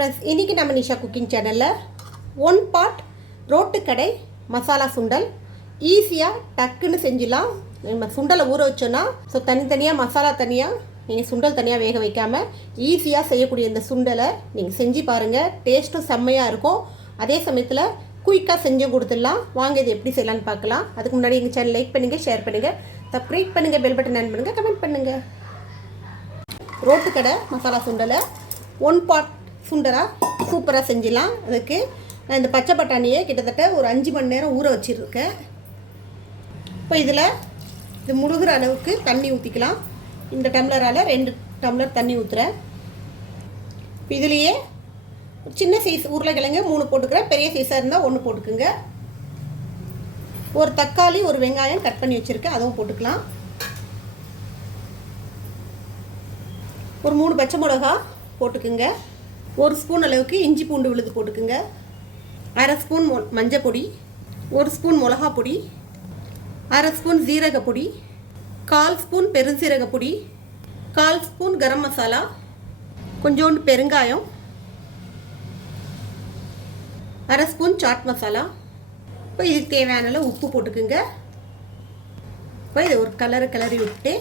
Friends இன்றைக்கி நம்ம Nisha cooking சேனலில் ஒன் பாட் ரோட்டுக்கடை மசாலா சுண்டல். ஈஸியாக டக்குன்னு செஞ்சிடலாம். நம்ம சுண்டலை ஊற வச்சோன்னா ஸோ தனித்தனியாக மசாலா தனியாக நீங்கள் சுண்டல் தனியாக வேக வைக்காமல் ஈஸியாக செய்யக்கூடிய இந்த சுண்டலை நீங்கள் செஞ்சு பாருங்கள் டேஸ்ட்டும் செம்மையாக இருக்கும். அதே சமயத்தில் குயிக்காக செஞ்சு கொடுத்துடலாம். வாங்க இது எப்படி செய்யலாம்னு பார்க்கலாம். அதுக்கு முன்னாடி எங்கள் சேனல் லைக் பண்ணுங்கள் ஷேர் பண்ணுங்கள் சப்ஸ்கிரைப் பண்ணுங்கள் பெல் பட்டன் ஆன் பண்ணுங்கள் கமெண்ட் பண்ணுங்கள் ரோட்டுக்கடை மசாலா சுண்டலை ஒன் பாட் சுண்டராக சூப்பராக செஞ்சிடலாம். அதுக்கு நான் இந்த பச்சை பட்டாணியை கிட்டத்தட்ட ஒரு அஞ்சு மணி நேரம் ஊற வச்சுருக்கேன். இப்போ இதில் இது முழுகிற அளவுக்கு தண்ணி ஊற்றிக்கலாம் இந்த டம்ளரால் ரெண்டு டம்ளர் தண்ணி ஊற்றுறேன் இப்போ இதுலேயே சின்ன சைஸ் உருளைக்கிழங்கு மூணு போட்டுக்கிறேன். பெரிய சைஸாக இருந்தால் ஒன்று போட்டுக்குங்க. ஒரு தக்காளி ஒரு வெங்காயம் கட் பண்ணி வச்சுருக்கேன். அதுவும் போட்டுக்கலாம். ஒரு மூணு பச்சை மிளகா போட்டுக்குங்க. ஒரு ஸ்பூன் அளவுக்கு இஞ்சி பூண்டு விழுது போட்டுக்குங்க. அரை ஸ்பூன் மொ மஞ்சள் பொடி ஒரு ஸ்பூன் மிளகா பொடி அரை ஸ்பூன் ஜீரக பொடி கால் ஸ்பூன் பெருஞ்சீரக பொடி கால் ஸ்பூன் கரம் மசாலா கொஞ்சோண்டு பெருங்காயம் அரை ஸ்பூன் சாட் மசாலா. இப்போ இதுக்கு தேவையான அளவு உப்பு போட்டுக்குங்க. இப்போ இதை ஒரு கலரை கிளறி விட்டு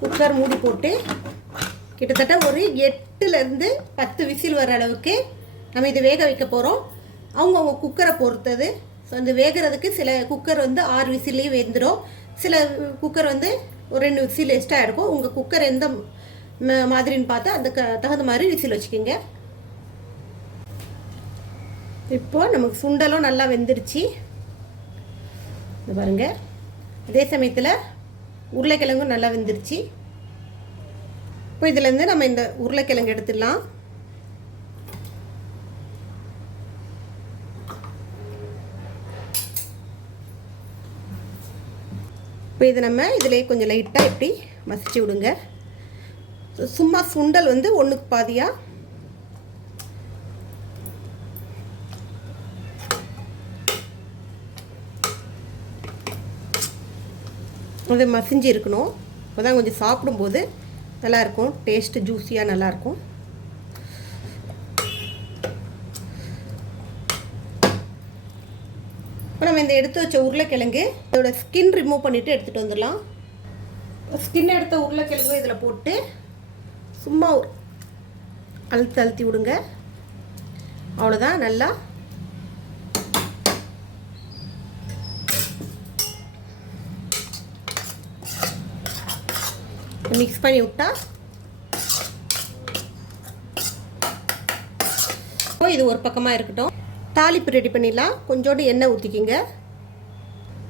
குக்கர் மூடி போட்டு கிட்டத்தட்ட ஒரு எட்டுலேருந்து பத்து விசில் வர அளவுக்கு நம்ம இது வேக வைக்க போகிறோம் அவங்கவுங்க குக்கரை பொறுத்தது. ஸோ இந்த வேகிறதுக்கு சில குக்கர் வந்து ஆறு விசில்லையும் வெந்துடும் சில குக்கர் வந்து ஒரு ரெண்டு விசில் எக்ஸ்ட்ரா இருக்கும். உங்கள் குக்கர் எந்த மாதிரின்னு பார்த்து அதுக்கு தகுந்த மாதிரி விசில் வச்சுக்கோங்க. இப்போ நமக்கு சுண்டலும் நல்லா வெந்துருச்சு. பாருங்கள் அதே சமயத்தில் உருளைக்கிழங்கும் நல்லா வெந்துருச்சு. இப்போ இதுலேருந்து நம்ம இந்த உருளைக்கிழங்கு எடுத்துடலாம். இப்போ இது நம்ம இதிலே கொஞ்சம் லைட்டாக இப்படி மசிச்சு விடுங்க. சும்மா சுண்டல் வந்து ஒன்றுக்கு பாதியாக அது மசிஞ்சு இருக்கணும். அப்போ தான் கொஞ்சம் சாப்பிடும்போது நல்லாயிருக்கும். டேஸ்ட்டு ஜூஸியாக நல்லாயிருக்கும். இப்போ நம்ம இந்த எடுத்து வச்ச உருளைக்கிழங்கு இதோட ஸ்கின் ரிமூவ் பண்ணிவிட்டு எடுத்துகிட்டு வந்துடலாம். ஸ்கின் எடுத்த உருளைக்கிழங்கு இதில் போட்டு சும்மா அழுத்தி அழுத்தி விடுங்க. அவ்வளோதான் நல்லா மிக்ஸ் பண்ணி விட்டா இது ஒரு பக்கமாக இருக்கட்டும். தாளிப்பு ரெடி பண்ணிடலாம். கொஞ்சோண்டு எண்ணெய் ஊற்றிக்கிங்க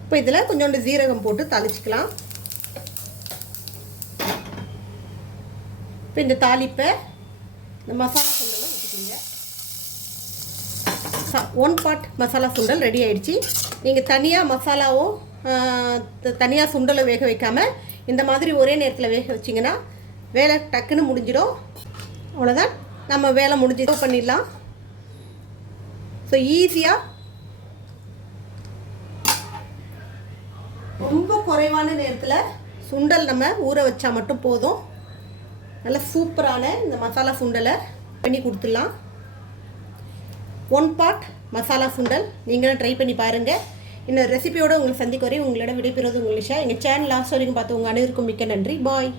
இப்போ இதில் கொஞ்சோண்டு ஜீரகம் போட்டு தாளிச்சிக்கலாம். இப்போ இந்த தாளிப்பை இந்த மசாலா சுண்டலை ஊற்றிக்கிங்க one pot masala sundal ready ஆயிடுச்சு. நீங்கள் தனியாக மசாலாவும் தனியாக சுண்டலை வேக வைக்காமல் இந்த மாதிரி ஒரே நேரத்தில் வேக வச்சிங்கன்னா வேலை டக்குன்னு முடிஞ்சிடும். அவ்வளோதான் நம்ம வேலை முடிஞ்சு பண்ணிடலாம். ஸோ ஈஸியாக ரொம்ப குறைவான நேரத்தில் சுண்டல் நம்ம ஊற வச்சா மட்டும் போதும். நல்ல சூப்பரான இந்த மசாலா சுண்டலை பண்ணி கொடுத்துடலாம். One pot masala sundal. நீங்களும் ட்ரை பண்ணி பாருங்கள் இன்னொரு ரெசிபியோட உங்களை சந்திக்க வரை உங்களோட விடைபெறுவது உங்கள் நிஷா. எங்கள் சேனல் லாஸ்ட் வரைக்கும் பார்த்து உங்கள் அனைவருக்கும் மிக்க நன்றி. பாய்